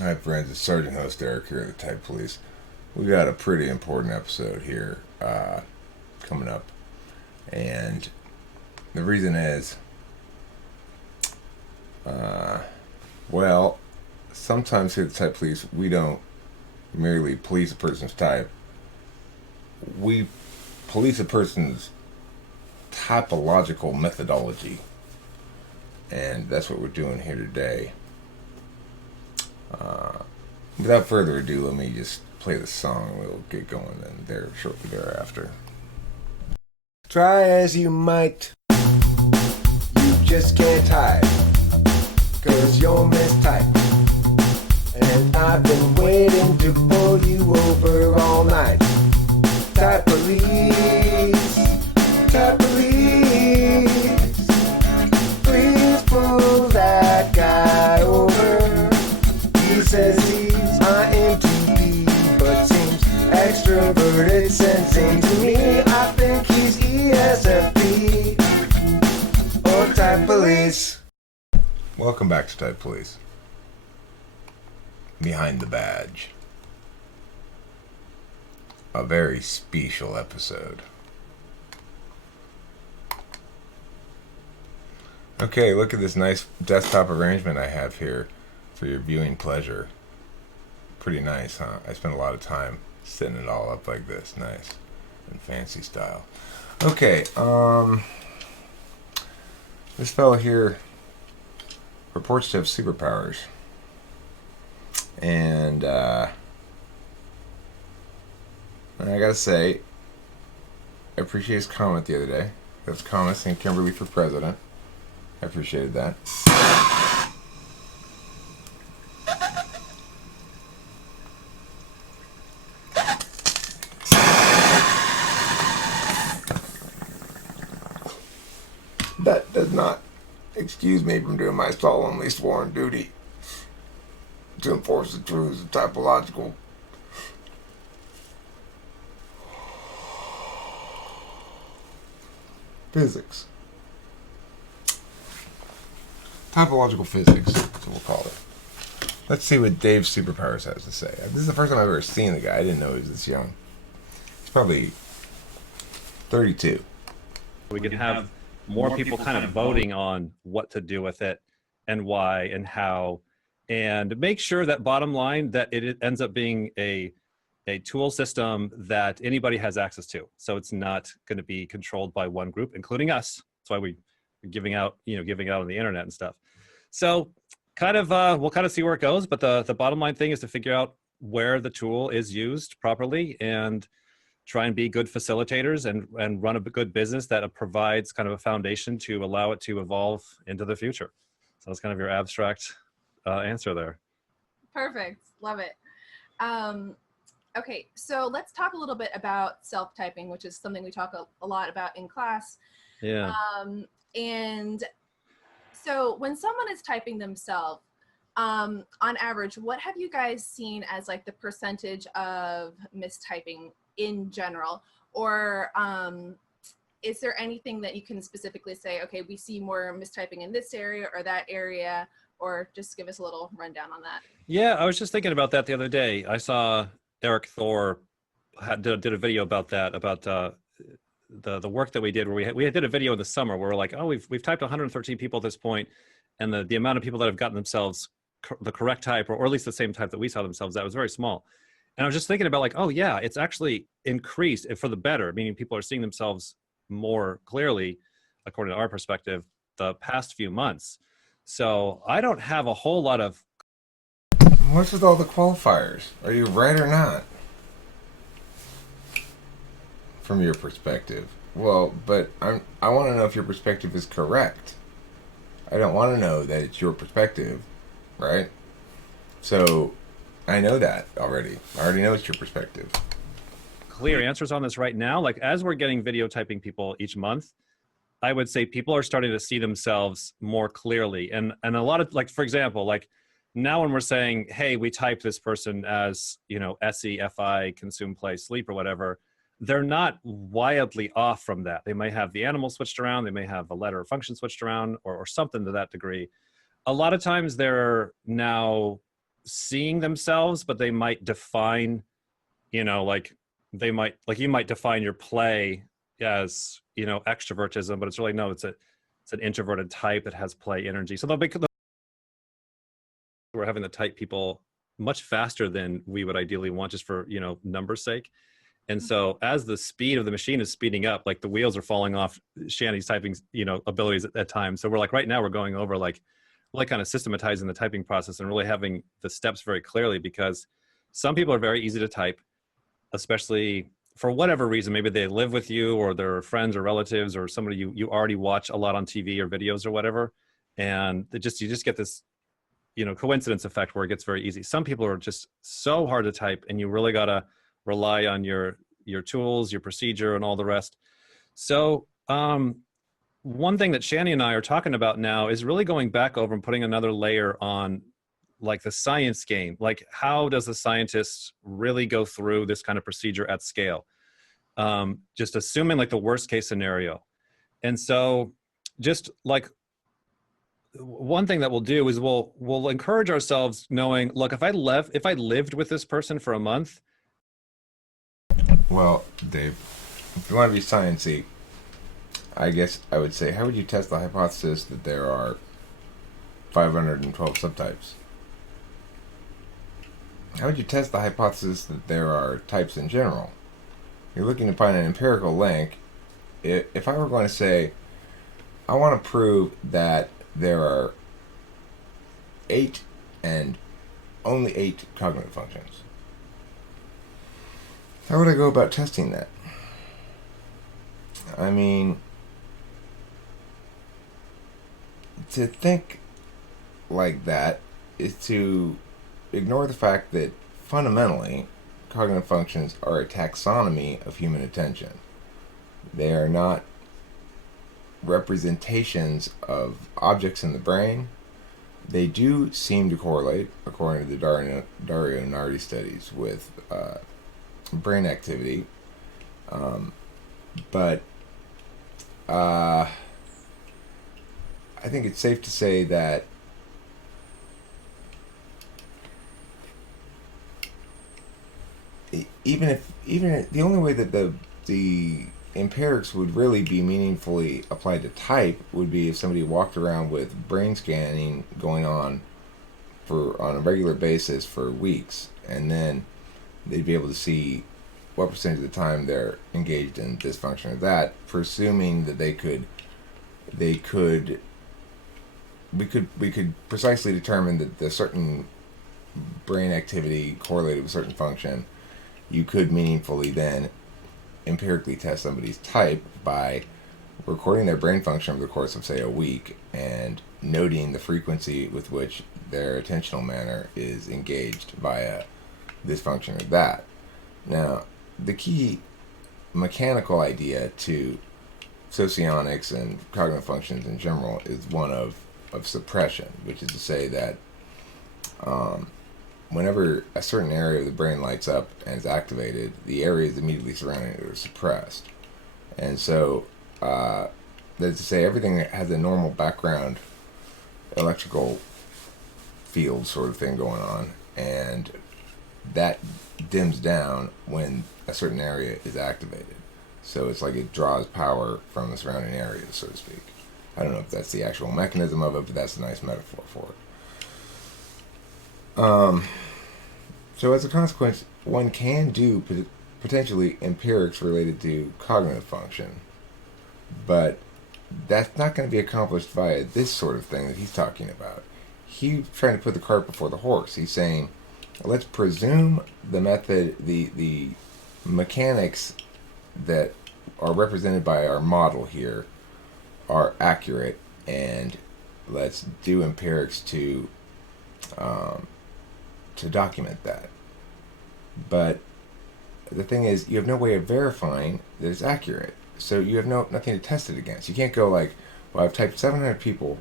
Hi, friends. It's Sergeant Host Eric here at the Type Police. We got a pretty important episode here coming up, and the reason is, uh, well, sometimes here at the Type Police we don't merely police a person's type. We police a person's typological methodology, and that's what we're doing here today. Uh, Without further ado, let me just play the song and we'll get going then there shortly thereafter. Try as you might, you just can't hide, 'cause you're mistyped. And I've been waiting to pull you over all night. Type police, type police. Please pull that guy over. He says he's INTP, but seems extroverted, sensing to me. I think he's ESFP or Type Police. Welcome back to Type Police. Behind the Badge. A very special episode. Okay, look at this nice desktop arrangement I have here for your viewing pleasure. Pretty nice, huh? I spent a lot of time setting it all up like this. Nice and fancy style. Okay, this fellow here purports to have superpowers. And I gotta say, I appreciate his comment the other day. That's comment saying Kimberly for president. I appreciated that. That does not excuse me from doing my solemnly sworn duty to enforce the truths of typological physics. Typological physics, that's what we'll call it. Let's see what Dave Superpowers has to say. This is the first time I've ever seen the guy. I didn't know he was this young. He's probably 32. We can have more people kind of voting on what to do with it and why and how, and make sure that bottom line that it ends up being a tool system that anybody has access to. So it's not going to be controlled by one group, including us. That's why we're giving out on the internet and stuff. So kind of we'll kind of see where it goes, but the bottom line thing is to figure out where the tool is used properly and try and be good facilitators and run a good business that provides kind of a foundation to allow it to evolve into the future. So that's kind of your abstract answer there. Perfect. Love it. Okay, so let's talk a little bit about self-typing, which is something we talk a lot about in class. Yeah. And so when someone is typing themselves, on average, what have you guys seen as like the percentage of mistyping in general? Or is there anything that you can specifically say, okay, we see more mistyping in this area or that area, or just give us a little rundown on that? Yeah, I was just thinking about that the other day. I saw Eric Thor did a video about that, about the work that we did, where we did a video in the summer where we're like, oh, we've typed 113 people at this point, and the amount of people that have gotten themselves the correct type, or at least the same type that we saw themselves, that was very small. And I was just thinking about like, oh yeah, it's actually increased for the better, meaning people are seeing themselves more clearly, according to our perspective, the past few months. So I don't have a whole lot of. What's with all the qualifiers? Are you right or not? From your perspective. Well, but I want to know if your perspective is correct. I don't want to know that it's your perspective, right? So I know that already. I already know it's your perspective. Clear answers on this right now. Like as we're getting video typing people each month, I would say people are starting to see themselves more clearly. And a lot of, like, for example, like now when we're saying, hey, we typed this person as, SE, FI, consume, play, sleep, or whatever, they're not wildly off from that. They may have the animal switched around, they may have a letter or function switched around, or something to that degree. A lot of times they're now seeing themselves, but they might define, like you might define your play as, extrovertism, but it's really, no, it's an introverted type that has play energy. So we're having to type people much faster than we would ideally want, just for, numbers sake. And so as the speed of the machine is speeding up, like the wheels are falling off Shanny's typing, abilities at times. So we're like, right now we're going over like kind of systematizing the typing process and really having the steps very clearly, because some people are very easy to type, especially for whatever reason. Maybe they live with you, or they're friends or relatives, or somebody you already watch a lot on TV or videos or whatever. And you just get this, coincidence effect where it gets very easy. Some people are just so hard to type, and you really got to rely on your tools, your procedure, and all the rest. So one thing that Shanny and I are talking about now is really going back over and putting another layer on, like, the science game. Like, how does a scientist really go through this kind of procedure at scale? Just assuming like the worst case scenario. And so just like one thing that we'll do is we'll encourage ourselves knowing, look, if I lived with this person for a month. Well, Dave, if you want to be sciencey, I guess I would say, how would you test the hypothesis that there are 512 subtypes? How would you test the hypothesis that there are types in general? You're looking to find an empirical link. If I were going to say, I want to prove that there are 8 and only 8 cognitive functions, how would I go about testing that? I mean, to think like that is to ignore the fact that fundamentally cognitive functions are a taxonomy of human attention. They are not representations of objects in the brain. They do seem to correlate, according to the Dario Nardi studies, with brain activity, but I think it's safe to say that even the only way that the empirics would really be meaningfully applied to type would be if somebody walked around with brain scanning going on a regular basis for weeks, and then they'd be able to see what percentage of the time they're engaged in this function or that, presuming that we could precisely determine that the certain brain activity correlated with a certain function. You could meaningfully then empirically test somebody's type by recording their brain function over the course of, say, a week, and noting the frequency with which their attentional manner is engaged via this function or that. Now, the key mechanical idea to socionics and cognitive functions in general is one of suppression, which is to say that whenever a certain area of the brain lights up and is activated, the areas immediately surrounding it are suppressed. And so that's to say, everything that has a normal background electrical field sort of thing going on, and that dims down when a certain area is activated. So it's like it draws power from the surrounding areas, so to speak. I don't know if that's the actual mechanism of it, but that's a nice metaphor for it. So as a consequence, one can do potentially empirics related to cognitive function, but that's not going to be accomplished via this sort of thing that he's talking about. He's trying to put the cart before the horse. He's saying, let's presume the method, the mechanics that are represented by our model here are accurate, and let's do empirics to document that. But the thing is, you have no way of verifying that it's accurate, so you have nothing to test it against. You can't go like, well, I've typed 700 people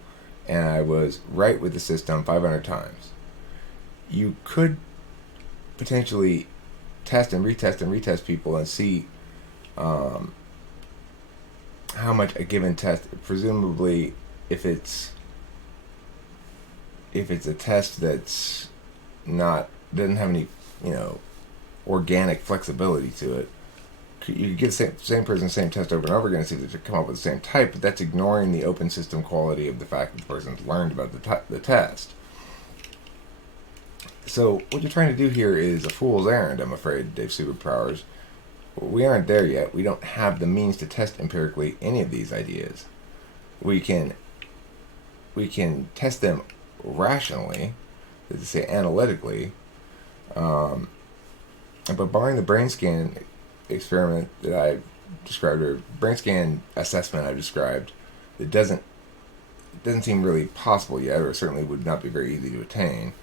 and I was right with the system 500 times. You could potentially test and retest people and see how much a given test, presumably if it's a test that's doesn't have any, you know, organic flexibility to it. You could give the same person the same test over and over again and see that they come up with the same type, but that's ignoring the open system quality of the fact that the person's learned about the test. So what you're trying to do here is a fool's errand, I'm afraid, Dave Superpowers. We aren't there yet. We don't have the means to test empirically any of these ideas. We can test them rationally, as to say analytically, but barring the brain scan experiment that I described, or brain scan assessment I described, it doesn't seem really possible yet, or certainly would not be very easy to attain.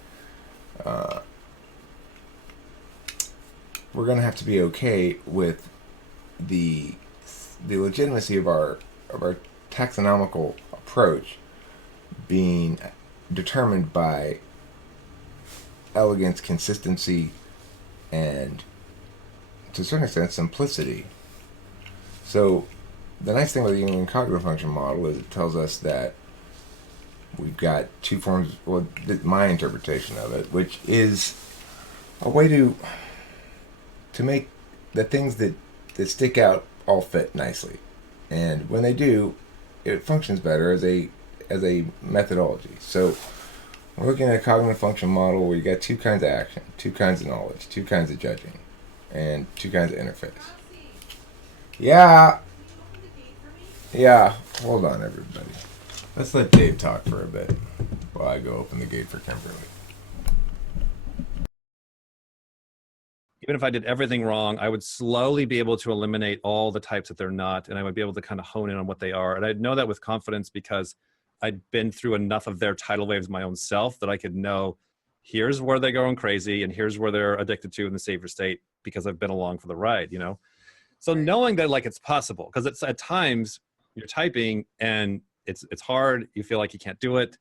We're going to have to be okay with the legitimacy of our taxonomical approach being determined by elegance, consistency, and to a certain extent simplicity. So the nice thing with the Jungian cognitive function model is it tells us that we've got two forms, well, my interpretation of it, which is a way to make the things that stick out all fit nicely. And when they do, it functions better as a methodology. So we're looking at a cognitive function model where you got two kinds of action, two kinds of knowledge, two kinds of judging, and two kinds of interface. Yeah. Hold on, everybody. Let's let Dave talk for a bit while I go open the gate for Kimberly. Even if I did everything wrong, I would slowly be able to eliminate all the types that they're not, and I would be able to kind of hone in on what they are. And I'd know that with confidence because I'd been through enough of their tidal waves my own self that I could know here's where they're going crazy and here's where they're addicted to in the safer state because I've been along for the ride, you know? So knowing that like it's possible, because it's at times you're typing and it's hard, you feel like you can't do it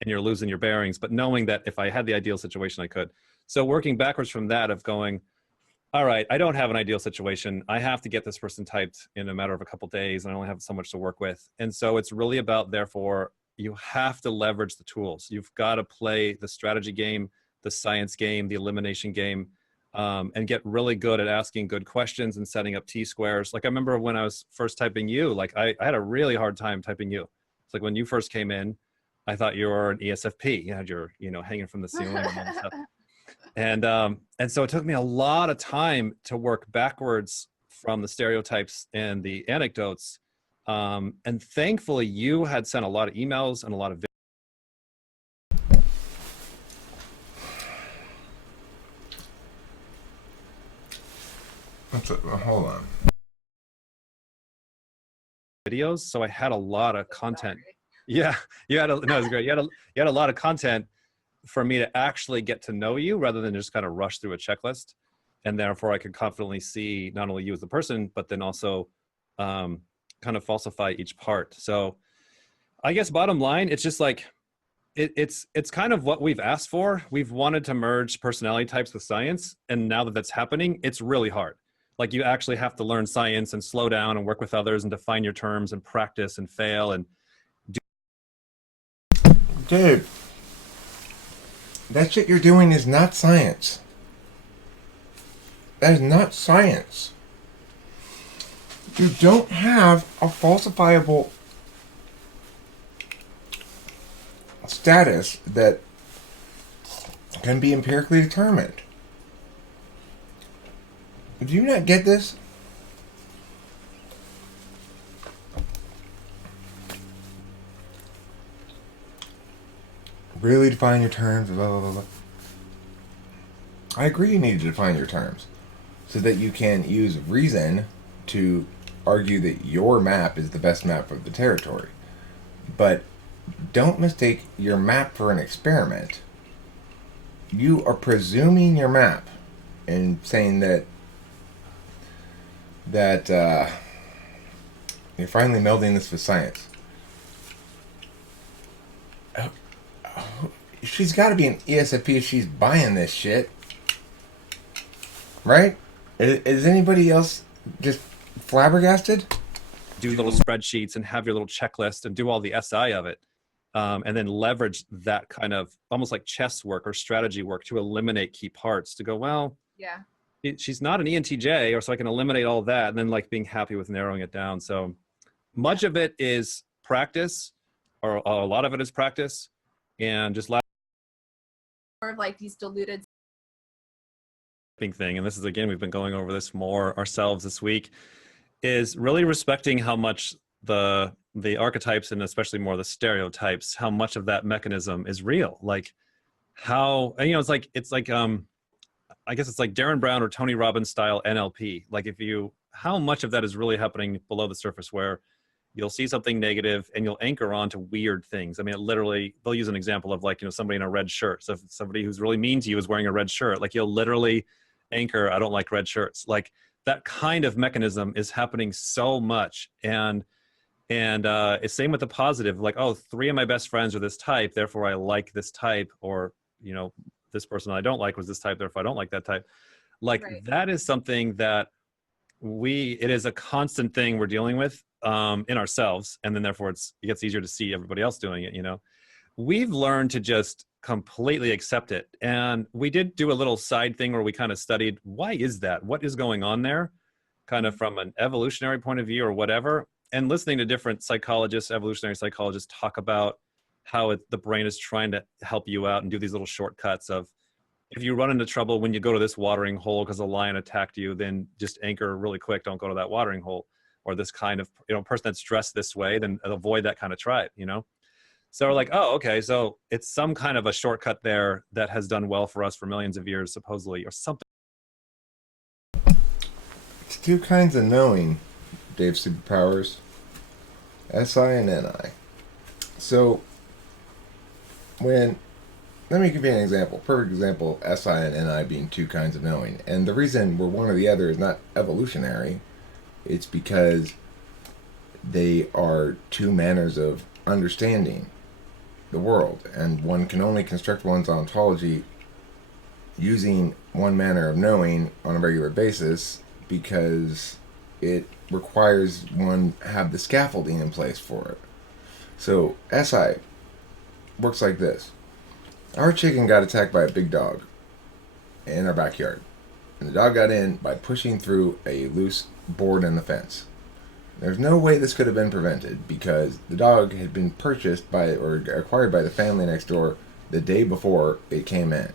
and you're losing your bearings, but knowing that if I had the ideal situation, I could. So working backwards from that of going, all right, I don't have an ideal situation. I have to get this person typed in a matter of a couple days and I only have so much to work with. And so it's really about, therefore, you have to leverage the tools. You've got to play the strategy game, the science game, the elimination game, and get really good at asking good questions and setting up T-squares. Like I remember when I was first typing you, like I had a really hard time typing you. It's like when you first came in, I thought you were an ESFP. You had your, hanging from the ceiling and all that stuff. And so it took me a lot of time to work backwards from the stereotypes and the anecdotes. And thankfully you had sent a lot of emails and a lot of Hold on. videos. So I had a lot of content. Yeah, it was great. You had a lot of content for me to actually get to know you rather than just kind of rush through a checklist. And therefore I could confidently see not only you as a person, but then also kind of falsify each part. So I guess bottom line, it's just like, it's kind of what we've asked for. We've wanted to merge personality types with science. And now that that's happening, it's really hard. Like you actually have to learn science and slow down and work with others and define your terms and practice and fail and do. Dude, that shit you're doing is not science. That is not science. You don't have a falsifiable status that can be empirically determined. Do you not get this? Really define your terms, blah, blah, blah, blah. I agree you need to define your terms so that you can use reason to argue that your map is the best map of the territory. But don't mistake your map for an experiment. You are presuming your map and saying that you're finally melding this with science. She's got to be an ESFP if she's buying this shit. Right? Is anybody else just flabbergasted? Do little spreadsheets and have your little checklist and do all the SI of it. and then leverage that kind of almost like chess work or strategy work to eliminate key parts to go, well, Yeah. she's not an ENTJ, or so I can eliminate all that, and then like being happy with narrowing it down. So much of it is practice, or a lot of it is practice, and just More of like these diluted. thing. And this is, again, we've been going over this more ourselves this week, is really respecting how much the archetypes, and especially more the stereotypes, how much of that mechanism is real. Like how, and, it's like I guess it's like Darren Brown or Tony Robbins style NLP. Like how much of that is really happening below the surface, where you'll see something negative and you'll anchor on to weird things. I mean, they'll use an example of like, somebody in a red shirt. So if somebody who's really mean to you is wearing a red shirt, like you'll literally anchor, I don't like red shirts. Like that kind of mechanism is happening so much. And it's same with the positive, like, oh, 3 of my best friends are this type, therefore I like this type, or, this person I don't like was this type, therefore I don't like that type. Like Right. that is something that it is a constant thing we're dealing with in ourselves. And then therefore it gets easier to see everybody else doing it. We've learned to just completely accept it. And we did do a little side thing where we kind of studied, why is that? What is going on there? Kind of from an evolutionary point of view or whatever. And listening to different psychologists, evolutionary psychologists, talk about how the brain is trying to help you out and do these little shortcuts of, if you run into trouble when you go to this watering hole because a lion attacked you, then just anchor really quick, don't go to that watering hole. Or this kind of, person that's dressed this way, then avoid that kind of tribe, So we're like, oh, okay, so it's some kind of a shortcut there that has done well for us for millions of years, supposedly, or something. It's 2 kinds of knowing, Dave Superpowers. SI and NI. So, let me give you an example. Perfect example, SI and NI being 2 kinds of knowing. And the reason we're one or the other is not evolutionary. It's because they are 2 manners of understanding the world. And one can only construct one's ontology using one manner of knowing on a regular basis, because it requires one have the scaffolding in place for it. So SI works like this. Our chicken got attacked by a big dog in our backyard. And the dog got in by pushing through a loose board in the fence. There's no way this could have been prevented, because the dog had been purchased by or acquired by the family next door the day before it came in.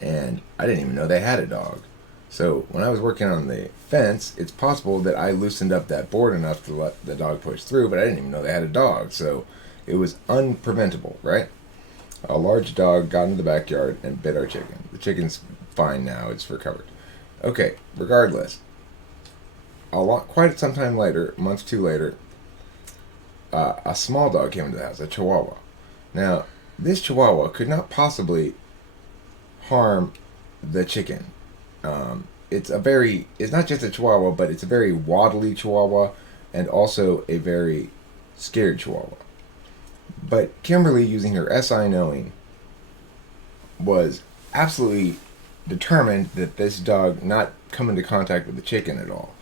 And I didn't even know they had a dog. So when I was working on the fence, it's possible that I loosened up that board enough to let the dog push through, but I didn't even know they had a dog. So it was unpreventable, right? A large dog got into the backyard and bit our chicken. The chicken's fine now, it's recovered. Okay, regardless, quite some time later, a month or 2 later, a small dog came into the house, a Chihuahua. Now, this Chihuahua could not possibly harm the chicken. It's not just a Chihuahua, but it's a very waddly Chihuahua, and also a very scared Chihuahua. But Kimberly, using her SI knowing, was absolutely determined that this dog not come into contact with the chicken at all.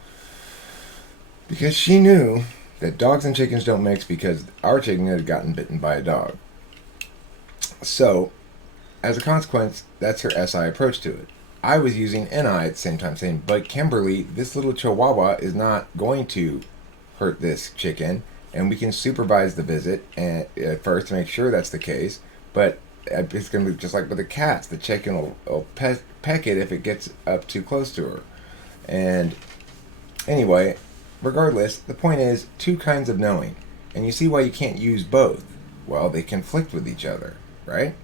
Because she knew that dogs and chickens don't mix, because our chicken had gotten bitten by a dog. So, as a consequence, that's her SI approach to it. I was using NI at the same time, saying, but Kimberly, this little Chihuahua is not going to hurt this chicken, and we can supervise the visit at first to make sure that's the case. But it's going to be just like with the cats. The chicken will peck it if it gets up too close to her. And anyway, regardless, the point is 2 kinds of knowing. And you see why you can't use both. Well, they conflict with each other, right?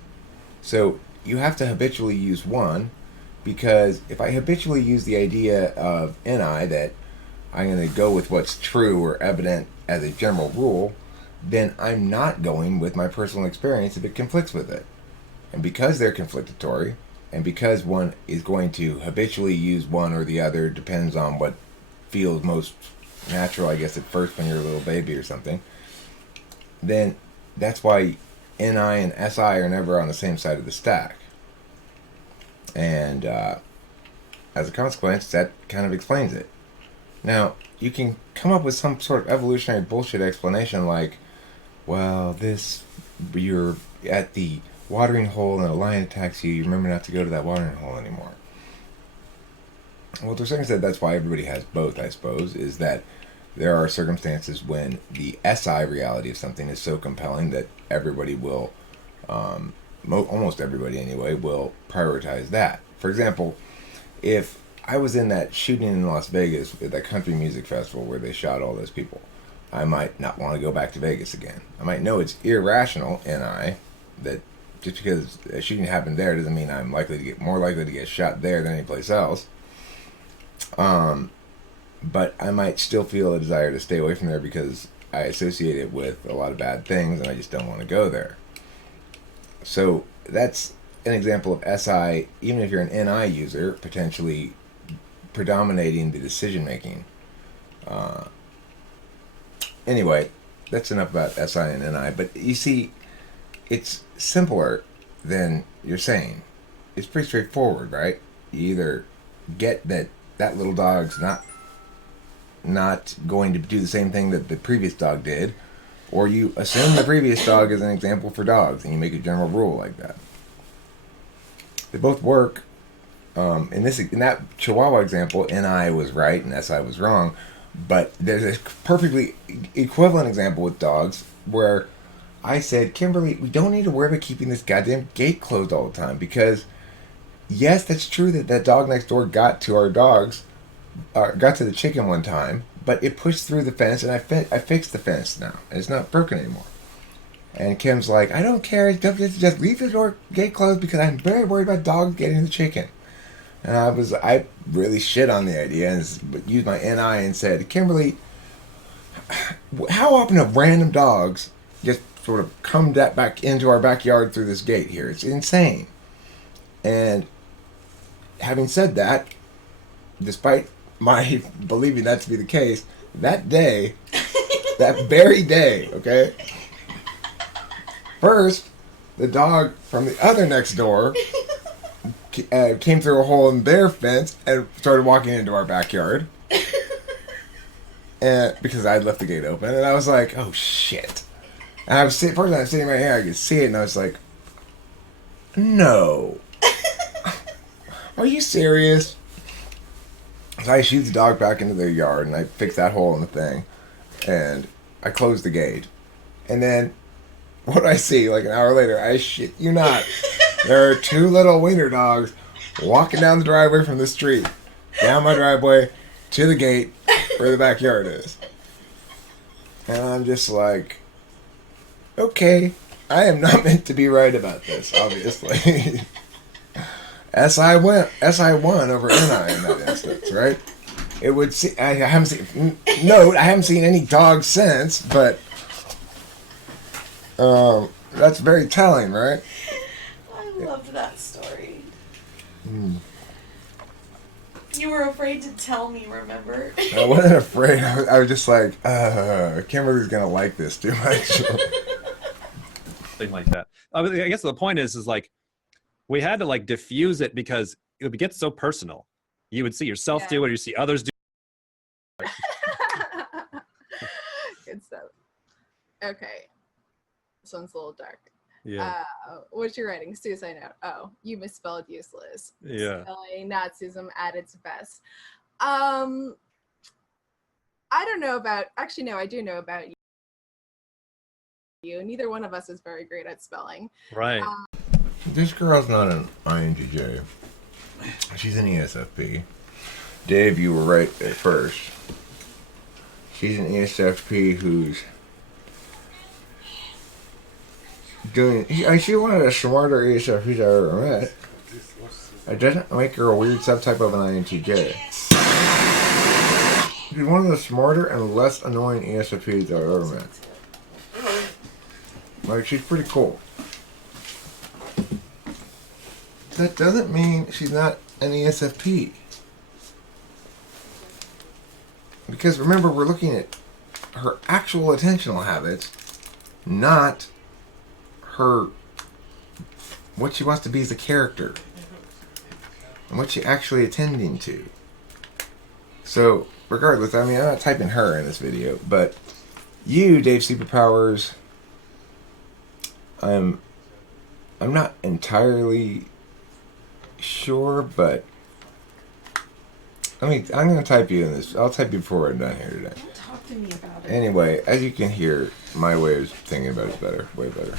So you have to habitually use one, because if I habitually use the idea of NI, that I'm going to go with what's true or evident as a general rule, then I'm not going with my personal experience if it conflicts with it. And because they're conflictory, and because one is going to habitually use one or the other, depends on what feels most natural, I guess, at first when you're a little baby or something, then that's why NI and SI are never on the same side of the stack. And as a consequence, that kind of explains it. Now, you can come up with some sort of evolutionary bullshit explanation like, well, this you're at the watering hole and a lion attacks you, you remember not to go to that watering hole anymore. Well, to a certain extent, that's why everybody has both, I suppose, is that there are circumstances when the SI reality of something is so compelling that everybody will, almost everybody anyway, will prioritize that. For example, if I was in that shooting in Las Vegas at that country music festival where they shot all those people, I might not want to go back to Vegas again. I might know it's irrational, that just because a shooting happened there doesn't mean I'm more likely to get shot there than anyplace else. But I might still feel a desire to stay away from there because I associate it with a lot of bad things and I just don't want to go there. So that's an example of SI, even if you're an NI user, potentially predominating the decision making. Anyway, that's enough about SI and NI. But you see, it's simpler than you're saying. It's pretty straightforward, right? You either get that little dog's not going to do the same thing that the previous dog did, or you assume the previous dog is an example for dogs, and you make a general rule like that. They both work. In that Chihuahua example, NI was right and SI was wrong, but there's a perfectly equivalent example with dogs where I said, Kimberly, we don't need to worry about keeping this goddamn gate closed all the time, because yes, that's true that dog next door got to our dogs, got to the chicken one time, but it pushed through the fence, and I fixed the fence now, and it's not broken anymore. And Kim's like, I don't care, just leave the gate closed because I'm very worried about dogs getting the chicken. And I really shit on the idea and used my NI and said, Kimberly, how often have random dogs just sort of come back into our backyard through this gate here? It's insane. And having said that, despite my believing that to be the case, that day, that very day, okay, first, the dog from the other next door came through a hole in their fence and started walking into our backyard. And because I had left the gate open, and I was like, "Oh shit!" And I was sitting right here, I could see it, and I was like, "No, are you serious?" So I shoot the dog back into their yard, and I fix that hole in the thing, and I close the gate, and then what do I see? Like an hour later, I shit you not. There are two little wiener dogs walking down the driveway from the street, down my driveway, to the gate where the backyard is. And I'm just like, okay, I am not meant to be right about this, obviously. SI won over NI in that instance, right? It would see, I haven't seen any dogs since, but that's very telling, right? I loved that story. You were afraid to tell me, remember? I wasn't afraid. I was just like, Kimberly's gonna like this too much. Thing like that. I guess the point is like, we had to like diffuse it because it would get so personal. You would see yourself do it, or you see others do. Good stuff. Okay. This one's a little dark. Yeah. What you're writing? Suicide note. Oh, you misspelled useless. Yeah. Spelling Nazism at its best. I don't know about. Actually, no, I do know about you. Neither one of us is very great at spelling. Right. This girl's not an INTJ. She's an ESFP. Dave, you were right at first. She's an ESFP who's doing. She's one of the smarter ESFPs I've ever met. It doesn't make her a weird subtype of an INTJ. She's one of the smarter and less annoying ESFPs I've ever met. Like, she's pretty cool. That doesn't mean she's not an ESFP. Because remember, we're looking at her actual attentional habits, not what she wants to be as a character. And what she's actually attending to. So, regardless, I mean, I'm not typing her in this video, but you, Dave Superpowers, I'm not entirely sure, but I'm gonna type you in this. I'll type you before we're done here today. Don't talk to me about it. Anyway, as you can hear, my way of thinking about it is better, way better.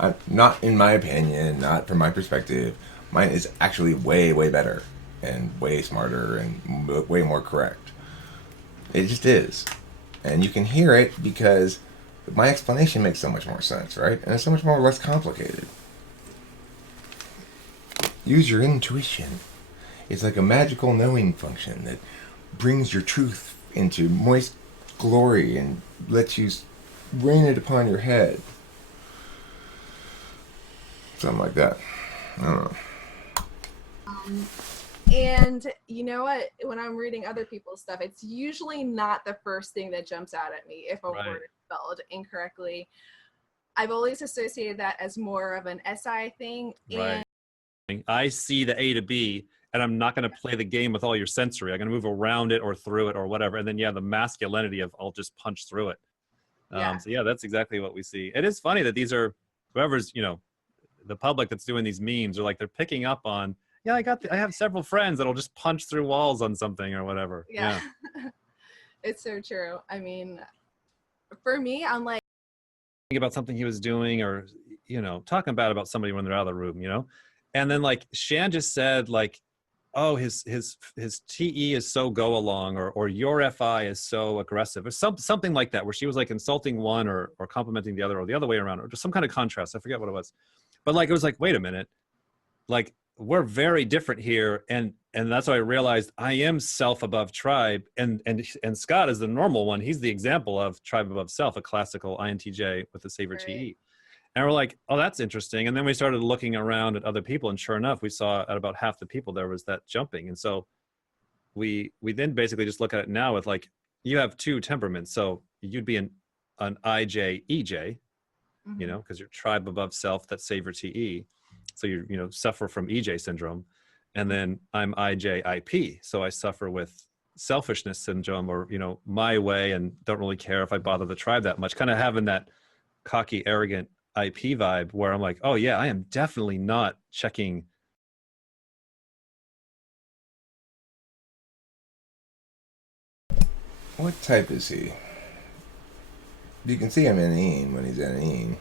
I'm not, in my opinion, not from my perspective. Mine is actually way, way better and way smarter and way more correct. It just is, and you can hear it because my explanation makes so much more sense, right? And it's so much more less complicated. Use your intuition. It's like a magical knowing function that brings your truth into moist glory and lets you rain it upon your head. Something like that. I don't know. And you know what? When I'm reading other people's stuff, it's usually not the first thing that jumps out at me if a Right. word is spelled incorrectly. I've always associated that as more of an SI thing. Right. I see the A to B, and I'm not going to play the game with all your sensory. I'm going to move around it or through it or whatever. And then, yeah, the masculinity of I'll just punch through it. Yeah. So, yeah, that's exactly what we see. It is funny that these are whoever's, the public that's doing these memes are like they're picking up on, yeah, I have several friends that'll just punch through walls on something or whatever. Yeah. It's so true. I mean, for me, I'm like, Thinking about something he was doing or, talking bad about somebody when they're out of the room, And then like Shan just said like, oh, his TE is so go along or your FI is so aggressive or something like that, where she was like insulting one or complimenting the other or the other way around or just some kind of contrast. I forget what it was. But like, it was like, wait a minute, like we're very different here. And that's why I realized I am self above tribe. And Scott is the normal one. He's the example of tribe above self, a classical INTJ with the saver Right. TE. And we're like, oh, that's interesting. And then we started looking around at other people. And sure enough, we saw at about half the people there was that jumping. And so we then basically just look at it now with like, you have two temperaments. So you'd be an IJ, EJ, mhm. because you're tribe above self, that's saver TE. So you suffer from EJ syndrome. And then I'm IJ IP. So I suffer with selfishness syndrome or, my way and don't really care if I bother the tribe that much, kind of having that cocky, arrogant IP vibe where I'm like, oh yeah, I am definitely not checking. What type is he? You can see him NEing when he's NEing.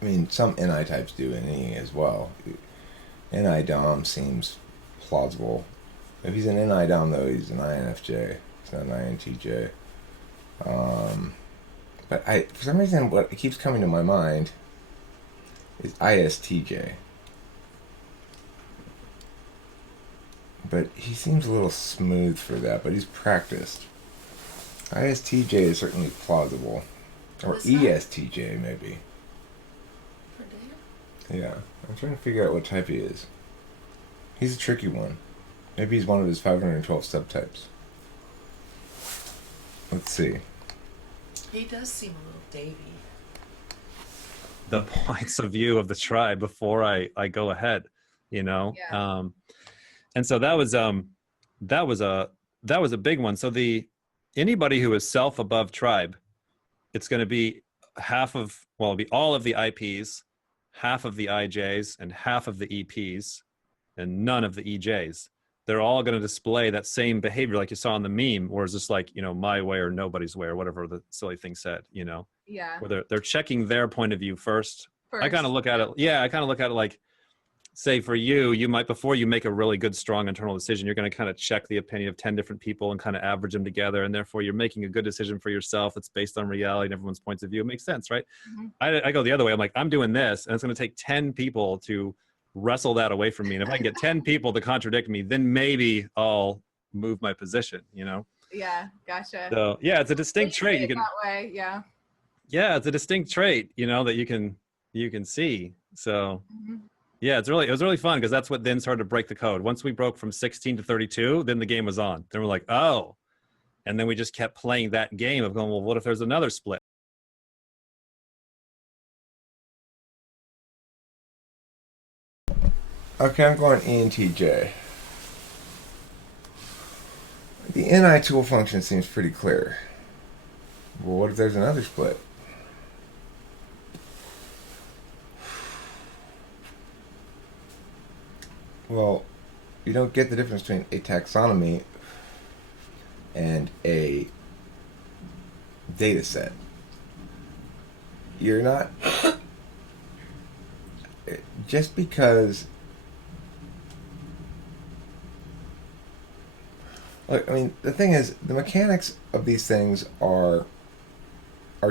I mean, some NI types do NE as well. NI Dom seems plausible. If he's an NI Dom, though, he's an INFJ. He's not an INTJ. But for some reason, what keeps coming to my mind is ISTJ. But he seems a little smooth for that, but he's practiced. ISTJ is certainly plausible. Or What's that? ESTJ, maybe. For Dan? Yeah. I'm trying to figure out what type he is. He's a tricky one. Maybe he's one of his 512 subtypes. Let's see. He does seem a little Davy. The points of view of the tribe before I go ahead, Yeah. And so that was a big one. So anybody who is self above tribe, it's going to be it'll be all of the IPs, half of the IJs, and half of the EPs, and none of the EJs. They're all going to display that same behavior like you saw in the meme, or is this like, my way or nobody's way or whatever the silly thing said, Yeah. where they're checking their point of view first. I kind of First. look at it. Yeah. I kind of look at it like, say for you might, before you make a really good, strong internal decision, you're going to kind of check the opinion of 10 different people and kind of average them together. And therefore you're making a good decision for yourself. It's based on reality and everyone's points of view. It makes sense, right? Mhm. I go the other way. I'm like, I'm doing this and it's going to take 10 people to wrestle that away from me. And if I can get 10 people to contradict me, then maybe I'll move my position, Yeah. Gotcha. So yeah, it's a distinct They trait. say You it can, that way. Yeah. yeah, it's a distinct trait, that you can see. So Mhm. yeah, it was really fun because that's what then started to break the code. Once we broke from 16 to 32, then the game was on. Then we're like, oh, and then we just kept playing that game of going, well, what if there's another split? Okay, I'm going ENTJ. The NI tool function seems pretty clear. Well, what if there's another split? Well, you don't get the difference between a taxonomy and a data set. You're not just because. Look, I mean, the thing is, the mechanics of these things are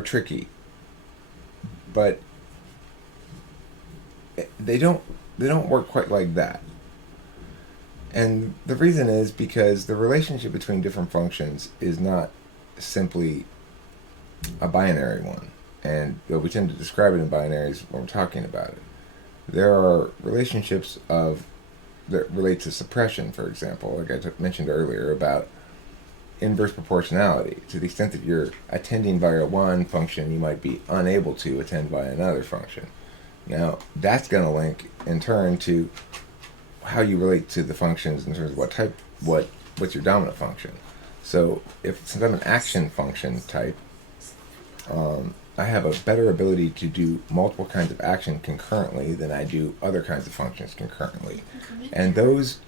tricky, but they don't work quite like that. And the reason is because the relationship between different functions is not simply a binary one. And we tend to describe it in binaries when we're talking about it. There are relationships that relate to suppression, for example, like I mentioned earlier about inverse proportionality. To the extent that you're attending via one function, you might be unable to attend via another function. Now, that's going to link in turn to how you relate to the functions in terms of what's your dominant function. So, since I'm an action function type, I have a better ability to do multiple kinds of action concurrently than I do other kinds of functions concurrently. And those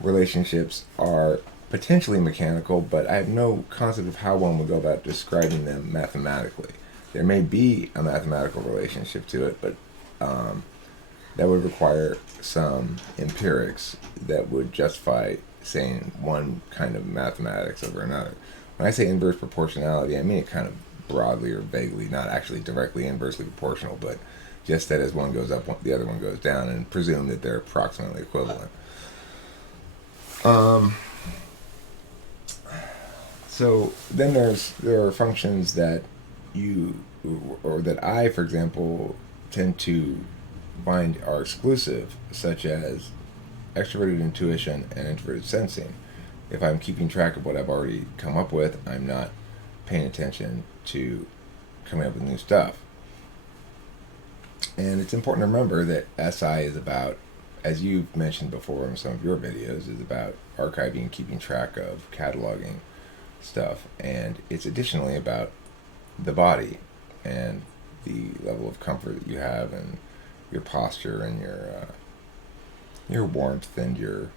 relationships are potentially mechanical, but I have no concept of how one would go about describing them mathematically. There may be a mathematical relationship to it, but that would require some empirics that would justify saying one kind of mathematics over another. When I say inverse proportionality, I mean it kind of broadly or vaguely, not actually directly inversely proportional, but just that as one goes up, the other one goes down, and presume that they're approximately equivalent. So then there are functions that that I, for example, tend to find are exclusive, such as extroverted intuition and introverted sensing. If I'm keeping track of what I've already come up with, I'm not paying attention to coming up with new stuff. And it's important to remember that SI is about, as you've mentioned before in some of your videos, is about archiving, keeping track of, cataloging stuff. And it's additionally about the body and the level of comfort that you have and your posture and your warmth and your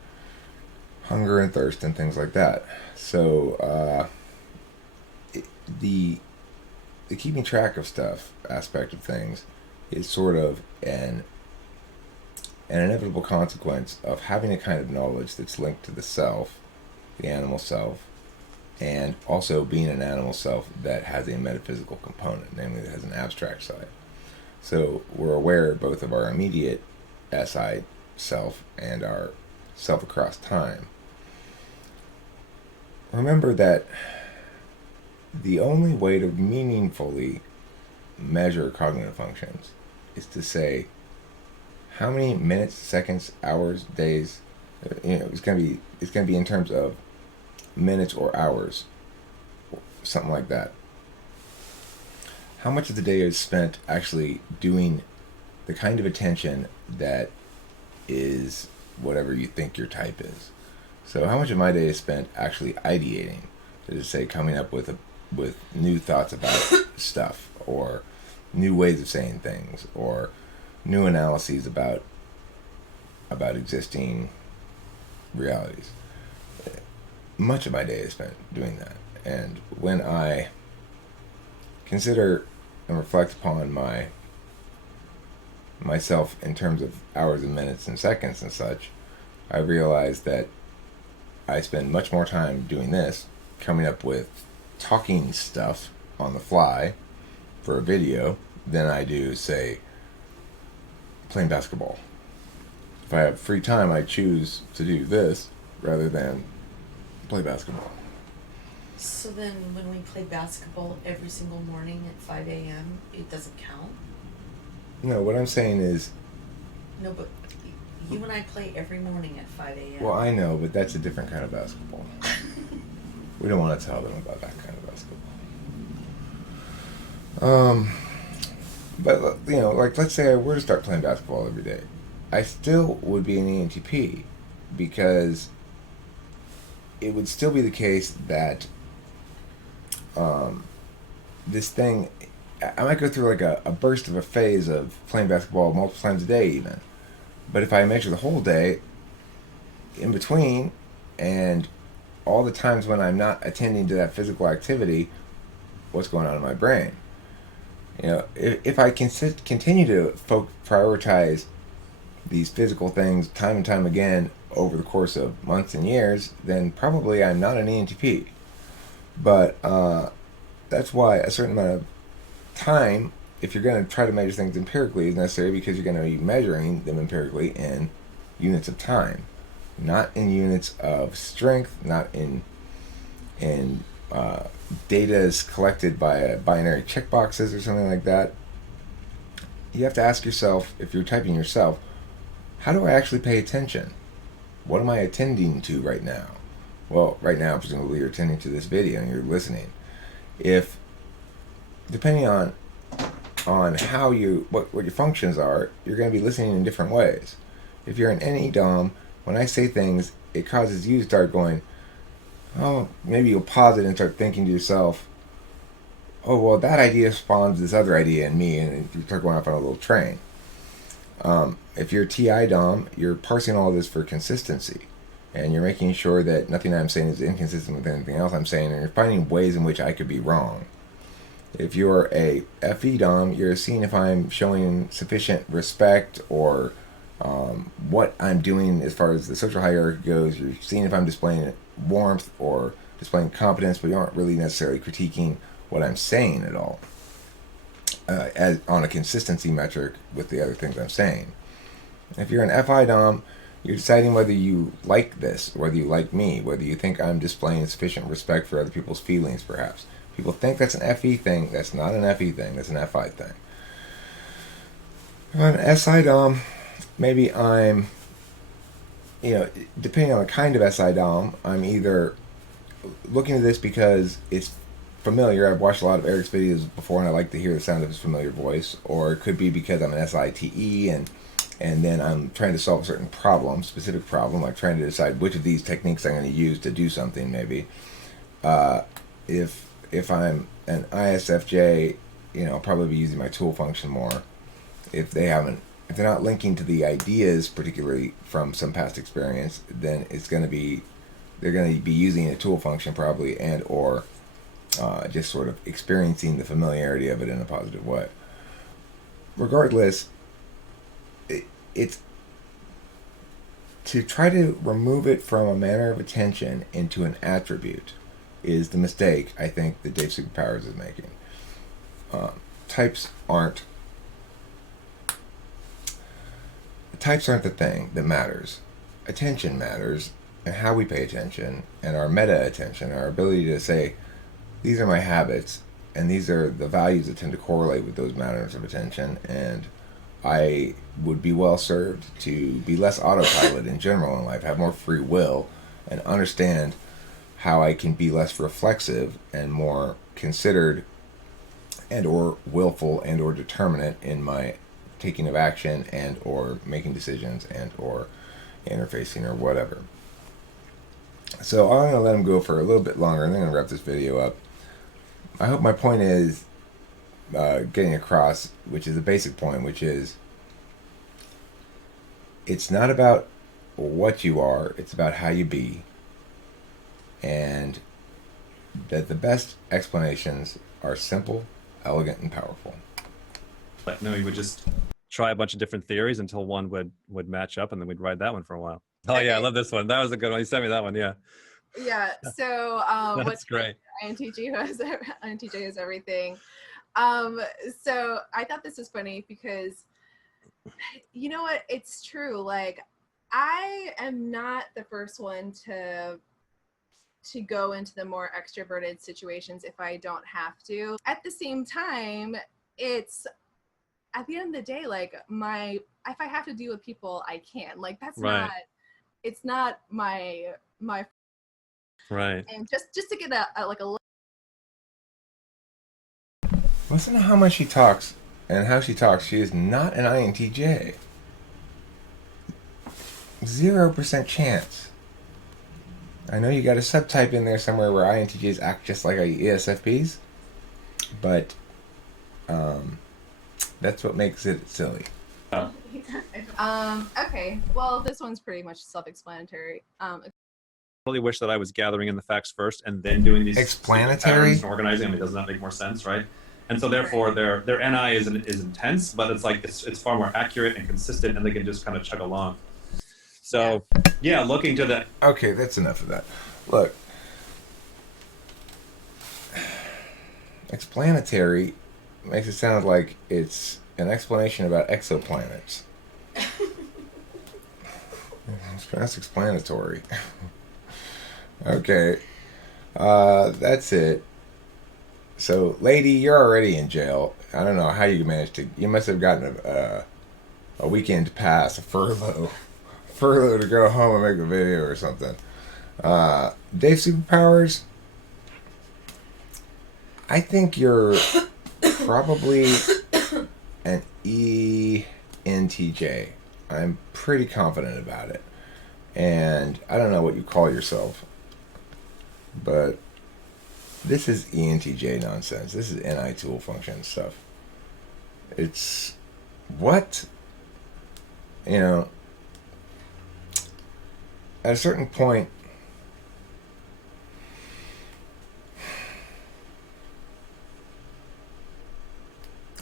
hunger and thirst and things like that. So the keeping track of stuff aspect of things is sort of an inevitable consequence of having a kind of knowledge that's linked to the self, the animal self, and also being an animal self that has a metaphysical component, namely that has an abstract side. So we're aware both of our immediate SI self and our self across time. Remember that the only way to meaningfully measure cognitive functions is to say how many minutes, seconds, hours, days. It's gonna be in terms of minutes or hours, something like that. How much of the day is spent actually doing the kind of attention that is whatever you think your type is. So how much of my day is spent actually ideating, to just say coming up with new thoughts about stuff, or new ways of saying things, or new analyses about existing realities. Much of my day is spent doing that. And when I consider and reflect upon myself in terms of hours and minutes and seconds and such, I realize that I spend much more time doing this, coming up with talking stuff on the fly for a video, than I do, say, playing basketball. If I have free time, I choose to do this rather than play basketball. So then when we play basketball every single morning at 5 a.m., it doesn't count? No, what I'm saying is... No, but you and I play every morning at 5 a.m. Well, I know, but that's a different kind of basketball. We don't want to tell them about that kind of basketball. But, like, let's say I were to start playing basketball every day. I still would be an ENTP, because it would still be the case that this thing, I might go through like a burst of a phase of playing basketball multiple times a day even. But if I measure the whole day, in between, and all the times when I'm not attending to that physical activity, what's going on in my brain? You know, if I can continue to prioritize these physical things time and time again over the course of months and years, then probably I'm not an ENTP. But that's why a certain amount of time, if you're going to try to measure things empirically, is necessary, because you're going to be measuring them empirically in units of time, not in units of strength, not in data is collected by binary checkboxes or something like that. You have to ask yourself, if you're typing yourself, how do I actually pay attention? What am I attending to right now? Well, right now, presumably you're attending to this video and you're listening. If, depending on how you, what your functions are, you're going to be listening in different ways. If you're an NE Dom, when I say things, it causes you to start going, oh, maybe you'll pause it and start thinking to yourself, oh, well, that idea spawns this other idea in me, and you start going off on a little train. If you're TI Dom, you're parsing all of this for consistency, and you're making sure that nothing I'm saying is inconsistent with anything else I'm saying, and you're finding ways in which I could be wrong. If you're a FE Dom, you're seeing if I'm showing sufficient respect, or what I'm doing as far as the social hierarchy goes. You're seeing if I'm displaying warmth or displaying competence, but you aren't really necessarily critiquing what I'm saying at all, as on a consistency metric with the other things I'm saying. If you're an FI Dom, you're deciding whether you like this, whether you like me, whether you think I'm displaying sufficient respect for other people's feelings, perhaps. People think that's an FE thing. That's not an FE thing. That's an FI thing. If I'm an SI Dom, maybe I'm, depending on the kind of SI Dom, I'm either looking at this because it's familiar. I've watched a lot of Eric's videos before, and I like to hear the sound of his familiar voice. Or it could be because I'm an SITE, and then I'm trying to solve a certain problem, specific problem, like trying to decide which of these techniques I'm going to use to do something, maybe. If I'm an ISFJ, I'll probably be using my tool function more. If they're not linking to the ideas, particularly from some past experience, then they're going to be using a tool function probably, and or just sort of experiencing the familiarity of it in a positive way. Regardless, it's to try to remove it from a manner of attention into an attribute is the mistake I think that Dave Superpowers is making. Types aren't the thing that matters. Attention matters, and how we pay attention, and our meta attention, our ability to say, these are my habits, and these are the values that tend to correlate with those matters of attention, and I would be well served to be less autopilot in general in life, have more free will, and understand how I can be less reflexive and more considered and or willful and or determinate in my taking of action and or making decisions and or interfacing or whatever. So I'm going to let him go for a little bit longer, and then I'm going to wrap this video up. I hope my point is getting across, which is a basic point, which is it's not about what you are, it's about how you be, and that the best explanations are simple, elegant, and powerful. But no, we would just try a bunch of different theories until one would match up, and then we'd ride that one for a while. Oh yeah, I love this one. That was a good one. You sent me that one. Yeah. Yeah. So That's great. INTJ is everything. So I thought this was funny because, you know what? It's true. Like, I am not the first one to go into the more extroverted situations if I don't have to. At the same time, it's at the end of the day, like, if I have to deal with people, I can. Like, that's right. It's not my right. And just to get a Listen to how much she talks and how she talks. She is not an INTJ. 0% chance. I know you got a subtype in there somewhere where INTJs act just like ESFPs, but that's what makes it silly. Okay. Well, this one's pretty much self-explanatory. Really wish that I was gathering in the facts first and then doing these Explanatory? patterns and organizing. I mean, doesn't that make more sense, right? And so therefore, their NI is intense, but it's like it's far more accurate and consistent, and they can just kind of chug along. So yeah, looking to the Okay, that's enough of that. Look, explanatory makes it sound like it's an explanation about exoplanets. That's explanatory. Okay, that's it. So, lady, you're already in jail. I don't know how you managed to. You must have gotten a weekend pass, a furlough to go home and make a video or something. Dave Superpowers, I think you're probably an ENTJ. I'm pretty confident about it. And I don't know what you call yourself, but this is ENTJ nonsense. This is NI tool function stuff. It's what? You know, at a certain point,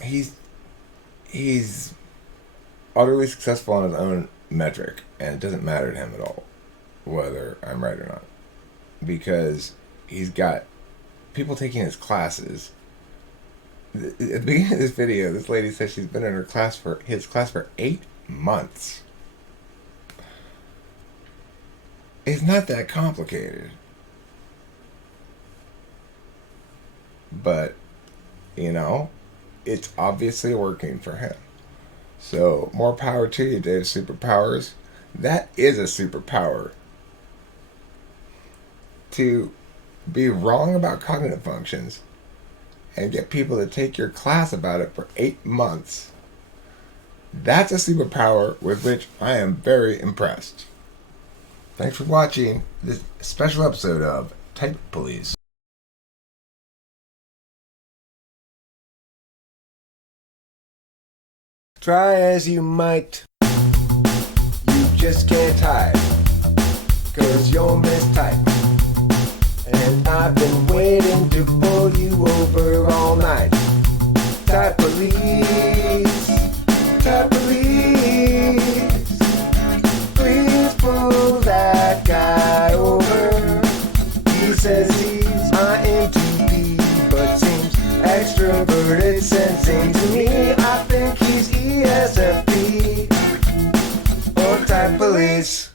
he's utterly successful on his own metric, and it doesn't matter to him at all whether I'm right or not, because he's got people taking his classes. At the beginning of this video, this lady says she's been in his class for 8 months. It's not that complicated. But, you know, it's obviously working for him. So, more power to you, Dave Superpowers. That is a superpower. To be wrong about cognitive functions and get people to take your class about it for 8 months. That's a superpower with which I am very impressed. Thanks for watching this special episode of Type Police. Try as you might, you just can't type, 'cause you're mistyped. And I've been waiting to pull you over all night. Type police, type police. Please pull that guy over. He says he's INTP, but seems extroverted, sensing to me. I think he's ESFP or type police.